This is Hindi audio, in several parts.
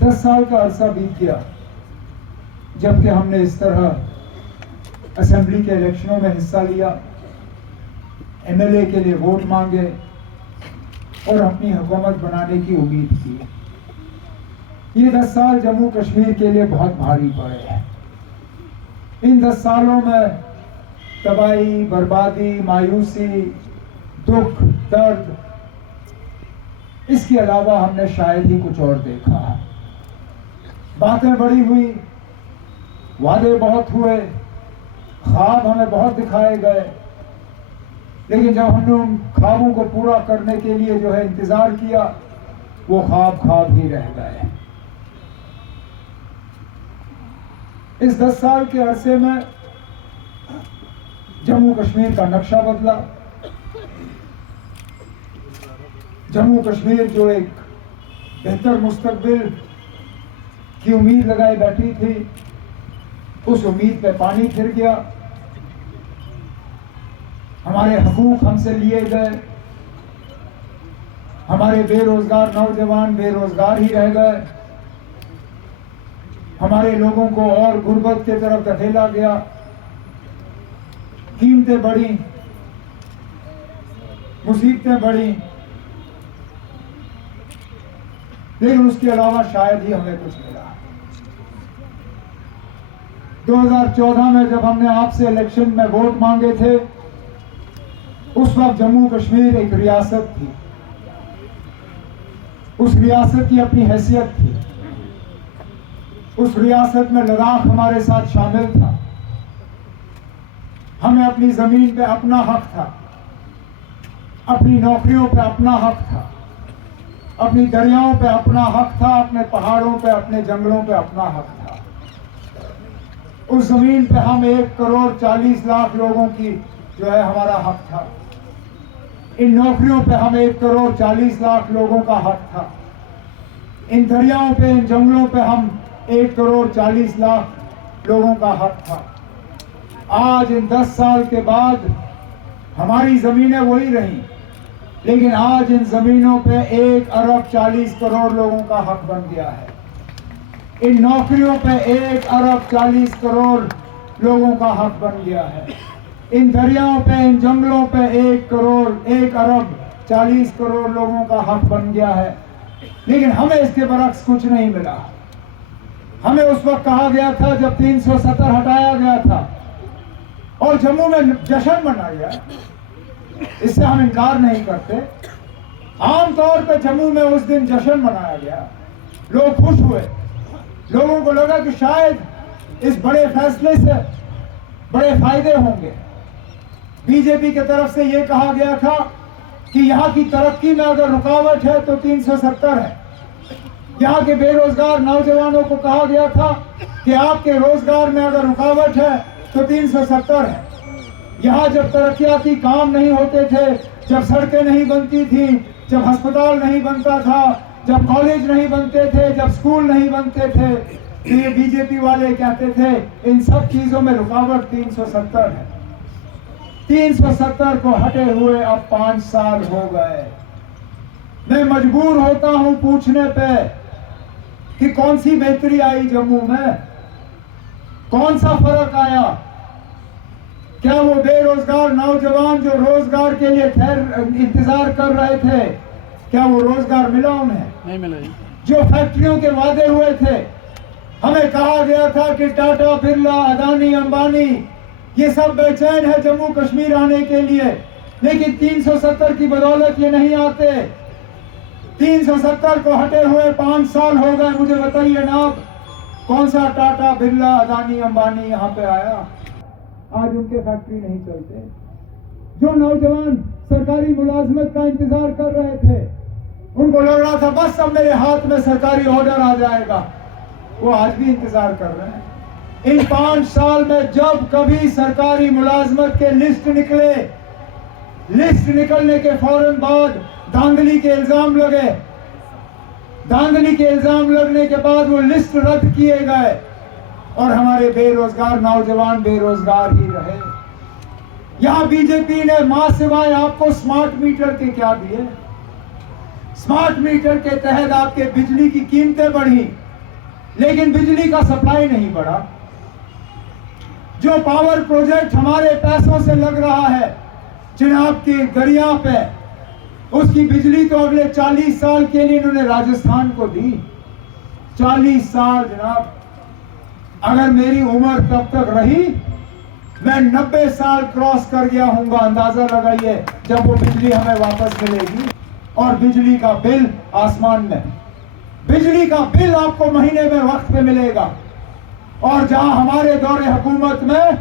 10 साल का अरसा बीत गया जबकि हमने इस तरह असेंबली के इलेक्शनों में हिस्सा लिया, एमएलए के लिए वोट मांगे और अपनी हुकूमत बनाने की उम्मीद की। ये 10 साल जम्मू कश्मीर के लिए बहुत भारी पड़े हैं। इन 10 सालों में तबाही, बर्बादी, मायूसी, दुख, दर्द, इसके अलावा हमने शायद ही कुछ और देखा। बातें बड़ी हुई, वादे बहुत हुए, ख्वाब हमें बहुत दिखाए गए, लेकिन जब हमने उन ख्वाबों को पूरा करने के लिए जो है इंतजार किया, वो ख्वाब ही रह गए। इस 10 साल के अरसे में जम्मू कश्मीर का नक्शा बदला। जम्मू कश्मीर जो एक बेहतर मुस्तकबिल की उम्मीद लगाए बैठी थी, उस उम्मीद पे पानी फिर गया। हमारे हकूक हमसे लिए गए, हमारे बेरोजगार नौजवान बेरोजगार ही रह गए, हमारे लोगों को और गुर्बत की तरफ धकेला गया, कीमतें बढ़ी, मुसीबतें बढ़ी, लेकिन उसके अलावा शायद ही हमें कुछ मिला। 2014 में जब हमने आपसे इलेक्शन में वोट मांगे थे, उस वक्त जम्मू कश्मीर एक रियासत थी, उस रियासत की अपनी हैसियत थी, उस रियासत में लद्दाख हमारे साथ शामिल था, हमें अपनी जमीन पे अपना हक था, अपनी नौकरियों पे अपना हक था, अपनी दरियाओं पे अपना हक था, अपने पहाड़ों पे, अपने जंगलों पे अपना हक था। उस जमीन पे हम 1,40,00,000 लोगों की जो है हमारा हक था। इन नौकरियों पे हम 1,40,00,000 लोगों का हक था। इन दरियाओं पे, इन जंगलों पे हम 1,40,00,000 लोगों का हक था। आज इन 10 साल के बाद हमारी जमीनें वही रही, लेकिन आज इन जमीनों पे 1,40,00,000 लोगों का हक बन गया है। इन नौकरियों पे 1,40,00,000 लोगों का हक बन गया है। इन दरियाओं पे, इन जंगलों पे 1,40,00,000 लोगों का हक बन गया है, लेकिन हमें इसके बरक्स कुछ नहीं मिला। हमें उस वक्त कहा गया था जब 370 हटाया गया था और जम्मू में जश्न मनाया, इससे हम इनकार नहीं करते। आमतौर पर जम्मू में उस दिन जश्न मनाया गया, लोग खुश हुए, लोगों को लगा कि शायद इस बड़े फैसले से बड़े फायदे होंगे। बीजेपी की तरफ से यह कहा गया था कि यहाँ की तरक्की में अगर रुकावट है तो 370 है। यहाँ के बेरोजगार नौजवानों को कहा गया था कि आपके रोजगार में अगर रुकावट है तो 370 है। यहाँ जब तरक्याती काम नहीं होते थे, जब सड़कें नहीं बनती थी, जब अस्पताल नहीं बनता था, जब कॉलेज नहीं बनते थे, जब स्कूल नहीं बनते थे, तो ये बीजेपी वाले कहते थे इन सब चीजों में रुकावट 370 है। 370 को हटे हुए अब 5 साल हो गए। मैं मजबूर होता हूं पूछने पे कि कौन सी बेहतरी आई जम्मू में, कौन सा फर्क आया? क्या वो बेरोजगार नौजवान जो रोजगार के लिए इंतजार कर रहे थे, क्या वो रोजगार मिला उन्हें? नहीं मिला। जो फैक्ट्रियों के वादे हुए थे, हमें कहा गया था कि टाटा, बिरला, अदानी, अंबानी ये सब बेचैन है जम्मू कश्मीर आने के लिए, लेकिन 370 की बदौलत ये नहीं आते। 370 को हटे हुए 5 साल हो गए। मुझे बताइए ना, कौन सा टाटा, बिरला, अदानी, अंबानी यहाँ पे आया? आज उनके फैक्ट्री नहीं चलते। जो नौजवान सरकारी मुलाजमत का इंतजार कर रहे थे, उनको लग रहा था बस अब मेरे हाथ में सरकारी ऑर्डर आ जाएगा, वो आज भी इंतजार कर रहे हैं। इन 5 साल में जब कभी सरकारी मुलाजमत के लिस्ट निकले, लिस्ट निकलने के फौरन बाद धांधली के इल्जाम लगे, धांधली के इल्जाम लगने के बाद वो लिस्ट रद्द किए गए और हमारे बेरोजगार नौजवान बेरोजगार ही रहे। यहां बीजेपी ने मां सिवाय आपको स्मार्ट मीटर के क्या दिए? स्मार्ट मीटर के तहत आपके बिजली की कीमतें बढ़ी, लेकिन बिजली का सप्लाई नहीं बढ़ा। जो पावर प्रोजेक्ट हमारे पैसों से लग रहा है चिनाब के दरिया पे, उसकी बिजली तो अगले 40 साल के लिए इन्होंने राजस्थान को दी। 40 साल जनाब, अगर मेरी उम्र तब तक रही, मैं 90 साल क्रॉस कर गया हूंगा, अंदाजा लगाइए जब वो बिजली हमें वापस मिलेगी। और बिजली का बिल आसमान में, बिजली का बिल आपको महीने में वक्त पे मिलेगा। और जहां हमारे दौरे हुकूमत में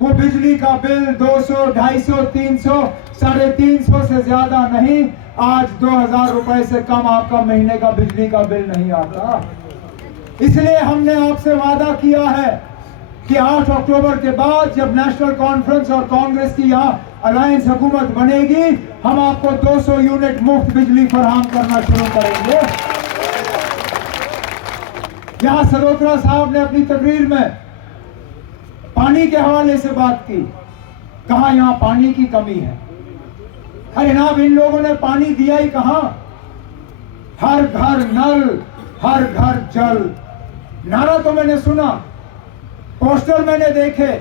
वो बिजली का बिल 200, 250, 300, 350 से ज्यादा नहीं, आज 2000 रुपए से कम आपका महीने का बिजली का बिल नहीं आता। इसलिए हमने आपसे वादा किया है कि 8 अक्टूबर के बाद जब नेशनल कॉन्फ्रेंस और कांग्रेस की यहाँ अलायंस हुकूमत बनेगी, हम आपको 200 यूनिट मुफ्त बिजली फराहम करना शुरू करेंगे। यहां सरोत्रा साहब ने अपनी तकरीर में पानी के हवाले से बात की, कहा यहां पानी की कमी है। अरे जनाब, इन लोगों ने पानी दिया ही कहां? हर घर नल, हर घर जल। नारा तो मैंने सुना, पोस्टर मैंने देखे,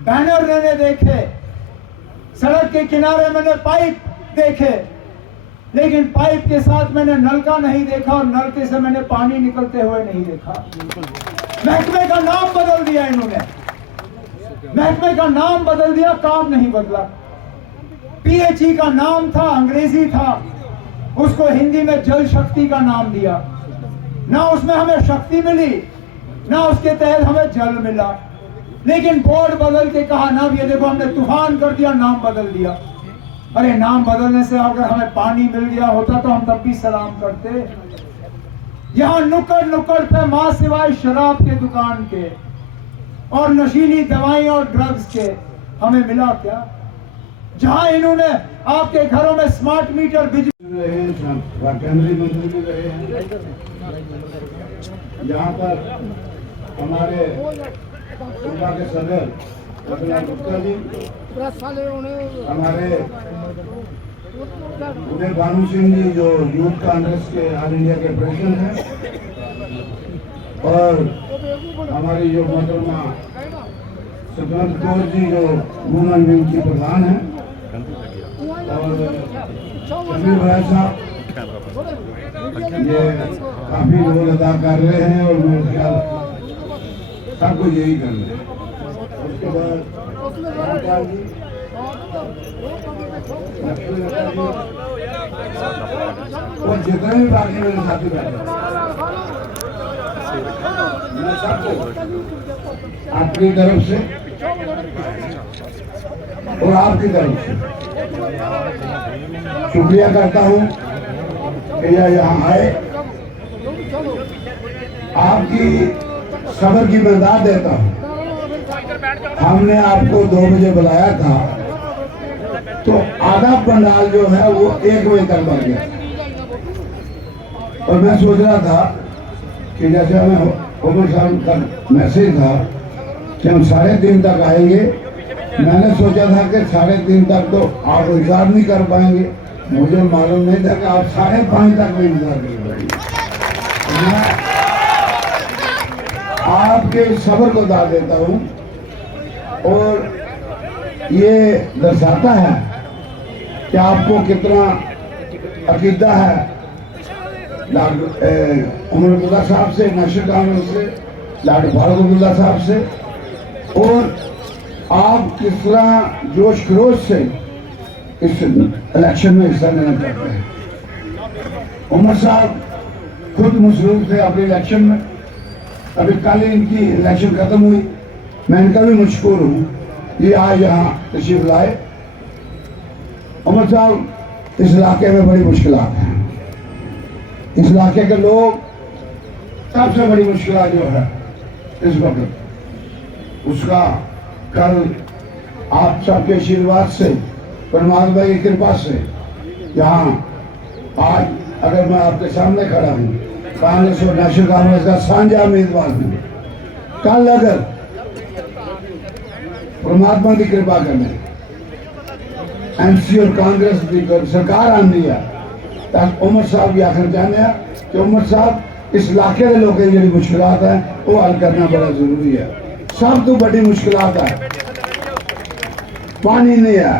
बैनर मैंने देखे, सड़क के किनारे मैंने पाइप देखे, लेकिन पाइप के साथ मैंने नलका नहीं देखा और नलके से मैंने पानी निकलते हुए नहीं देखा। महकमे का नाम बदल दिया इन्होंने, महकमे का नाम बदल दिया, काम नहीं बदला। पीएचई का नाम था, अंग्रेजी था, उसको हिंदी में जल शक्ति का नाम दिया। ना उसमें हमें शक्ति मिली, ना उसके तहत हमें जल मिला। लेकिन बोर्ड बदल के कहा ना, ये देखो हमने तूफान कर दिया, नाम बदल दिया। अरे नाम बदलने से अगर हमें पानी मिल गया होता तो हम तब भी सलाम करते। यहाँ नुक्कड़ नुक्कड़ पे मां सिवाय शराब के दुकान के और नशीली दवाइयां और ड्रग्स के हमें मिला क्या? जहां इन्होंने आपके घरों में स्मार्ट मीटर बिजली रहे, केंद्रीय मंत्री भी रहे हैं। यहाँ पर हमारे सूबा के सदर गुप्ता जी, हमारे उदय भानु सिंह जी जो यूथ कांग्रेस के ऑल इंडिया के प्रेसिडेंट हैं, और हमारी जो मोहतरमा सुगंध कौर जी जो वुमेन विंग की प्रधान हैं, और शमीर भाई साहब ये काफी रोल अदा कर रहे हैं और मेरे ख्याल सबको यही करना है। उसके बाद और जितने भी बाकी मेरे साथी बैठे मैं सबको अपनी तरफ से और आपकी तरफ से शुक्रिया करता हूँ कि यह यहाँ आए। आपकी सबर की मैं दाद देता हूँ। हमने आपको 2 बजे बुलाया था तो आधा पंडाल जो है वो 1 बजे तक भर गया, और मैं सोच रहा था कि जैसे हमें उमर साहब का मैसेज था कि हम 3:30 तक आएंगे, मैंने सोचा था कि 3:30 तक तो आप इंतजार नहीं कर पाएंगे। मुझे मालूम नहीं था कि आप 5:30 तक भी इंतजार कर पाएंगे। मैं आपके सब्र को दाद देता हूँ और ये दर्शाता है कि आपको कितना अकीदा है उमर अब्दुल्ला साहब से, नेशनल कांग्रेस से, डॉक्टर फारूक अब्दुल्ला साहब से, और आप किस तरह जोश खरोश से इस इलेक्शन में हिस्सा लेना चाहते हैं। उमर साहब खुद मसरूफ थे अपने इलेक्शन में, अभी कल इनकी इलेक्शन खत्म हुई, मैं इनका भी मशकूर हूँ ये आज यहाँ तशरीफ लाए। उमर साहब इस इलाके में बड़ी मुश्किलात हैं, इस इलाके के लोग सबसे बड़ी मुश्किल जो है इस वक्त, उसका कल आप सबके आशीर्वाद से, परमात्मा की कृपा से यहाँ आज अगर मैं आपके सामने खड़ा हूँ, कांग्रेस और नेशनल कांग्रेस का साझा उम्मीदवार हूँ, कल अगर परमात्मा की कृपा करने एमसी और कांग्रेस की सरकार आनी है तो उमर साहब की आखिर चाहने कि उमर साहब इस इलाके के लोगों की जो मुश्किलात है वो हल करना बड़ा जरूरी है। सब तो बड़ी मुश्किलात है, पानी नहीं है।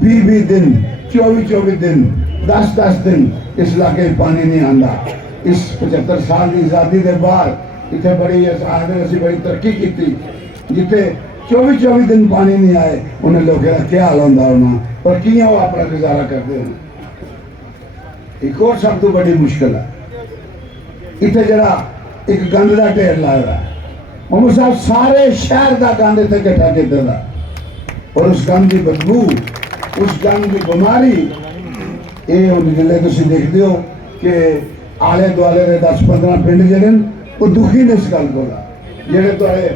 20 दिन 24 दिन 10 दिन इस इलाके में पानी नहीं आंदा। इस 75 साल की आज़ादी के बाद इतने बड़ी असी बड़ी तरक्की की, जिथे 24 दिन पानी नहीं आए उन्हें लोगों का क्या हाल होता होना और किया वो अपना गुजारा करते हैं। एक और सब तो बड़ी मुश्किल है, इतने जरा एक गंद का ढेर लाया है। मोहम्मद साहब सारे शहर का गंद इतने इकट्ठा किया और उस गंद की बदबू, उस गंद की बीमारी ये जिले तुम देखते हो कि आले दुआले के 10-15 पिंड जड़े वो दुखी ने इस गल को जेडे थोड़े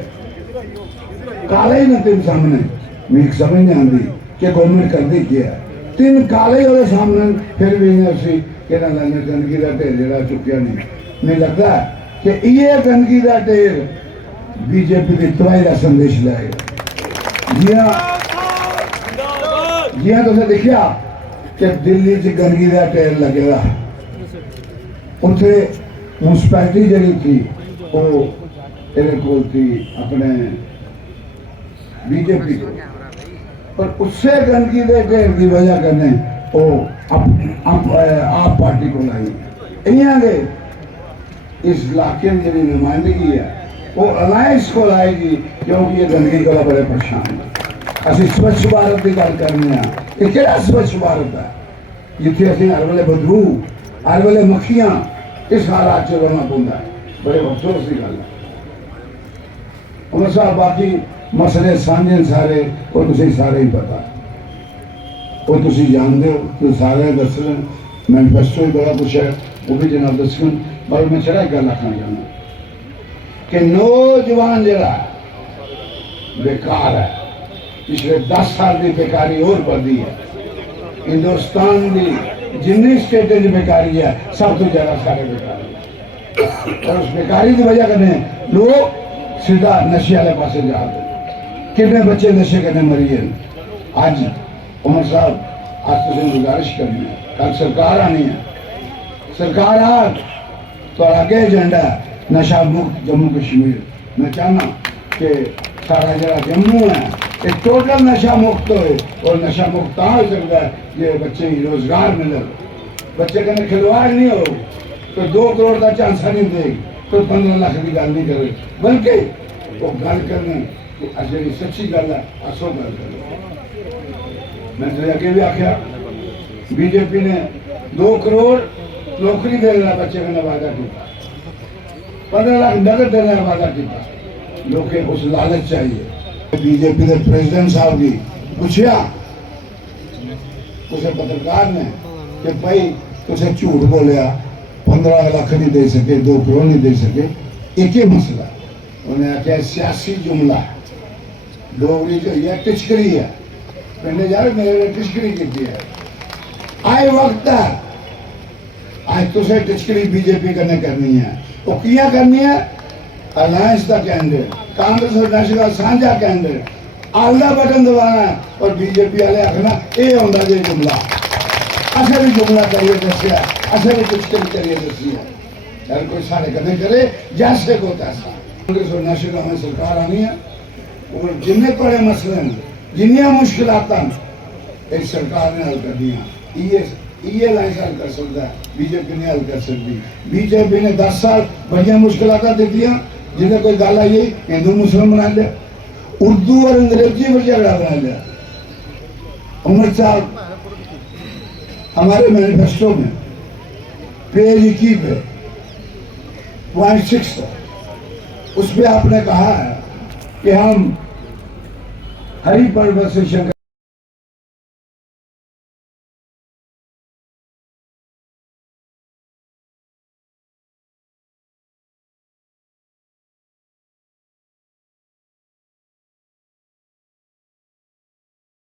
काले ही ने तीन सामने मेरी समझ नहीं आती कि गवर्नमेंट करती क्या है। 3 काले ही सामने फिर भी गंदगी का ढेर जरा चुकया नहीं लगता कि ये गंदगी का ढेर बीजेपी की तबाही का संदेश लाएगा। जी हाँ तुमने देखा कि दिल्ली च गंदगी का ढेर लगेगा, उत्थे म्यूनसिपैलिटी जी थी वो को थी अपने बीजेपी को, पर उससे गंदगी के ढेर की वजह करने वो आप पार्टी को लाई। इं इस इलाके की जी नुमाइंदगी है वो अलायंस को लाएगी, क्योंकि ये गंदगी को बड़े परेशान है। असं स्वच्छ भारत की गल करने ये कि स्वच्छ भारत है जिथे असं हर वेले बदबू हर वेले मक्खियां इस हालात च रहना पौंदा है। बड़े अफसोस की गल है। उमर साहब बाकी मसले साझे सारे वो तुम सारे ही पता वो तुम जानते हो, तो सारे दस मैनीफेस्टो ही बड़ा कुछ है वो भी जनाब दसन। पर मैं चढ़ा एक गल आखना चाहना कि नौजवान जरा बेकार है, पिछले 10 साल की बेकारी और बढ़ी है। हिंदुस्तान की जिन्नी स्टेटें बेकारी है सब तो ज्यादा सारे बेकारी है। और उस बेकारी की वजह करने लोग सीधा नशे वाले पास जाते, कितने बच्चे नशे करने मरी है। आज उमर साहब आज तुम गुजारिश करनी है, कल सरकार आनी है, सरकार आज तो आगे एजेंडा नशा मुक्त जम्मू कश्मीर। मैं चाहना कि सारा जरा जम्मू है कि टोटल नशा मुक्त हो, और नशा मुक्त कहाँ हो सकता है ये बच्चे ही रोजगार मिले, बच्चे कहने खिलवाड़ नहीं हो तो 2 करोड़ का चांस नहीं देगी तो 15 लाख की गल नहीं करे, बल्कि वो गल करने जी सच्ची गल है असो गल कर। मैं अगे भी आख्या बीजेपी ने 2 करोड़ नौकरी देने का बच्चे का वादा किया, 15 लाख नगद देने का वादा किया। लोग उस लालच चाहिए। बीजेपी के प्रेसिडेंट साहब की पूछा उसे पत्रकार ने कि भाई तुझे झूठ बोलिया 15 लाख नहीं दे सके, 2 करोड़ नहीं दे सके, एक ही मसला। उन्हें आख्या सियासी जुमला है, डोगरी जो है टिचकरी है, पिंडे जा मेरे टिचकरी की है। आए वक्त है आज तुझे टिचकरी बीजेपी करने करनी है, वो किया करनी है अलायंस का कैंडिडेट कांग्रेस और नेशनल साझा कैंडिडेट आलदा बटन दबाना है और बीजेपी वाले आखना ये होंगे जो जुमला असें भी जुमला करिए दसिया, असें भी टिचकरी करिए दसी है। यार कोई सारे कदे करे जैसे को तैसा। कांग्रेस और नेशनल में सरकार आनी है और जिन्ने बड़े मसले हैं जिन्नियां मुश्किलात इस सरकार ने हल कर दिया। ये लाइन हल कर सकता है, बीजेपी ने हल कर सकती। बीजेपी ने 10 साल बड़िया मुश्किलात दी जिन्हें कोई गल आई हिंदू मुस्लिम बना लिया, उर्दू और अंग्रेजी में झगड़ा बना लिया। उमर साहब हमारे मैनिफेस्टो में पेज 21 पे पॉइंट 6 उस पर आपने कहा है कि हम हरि पर्वत से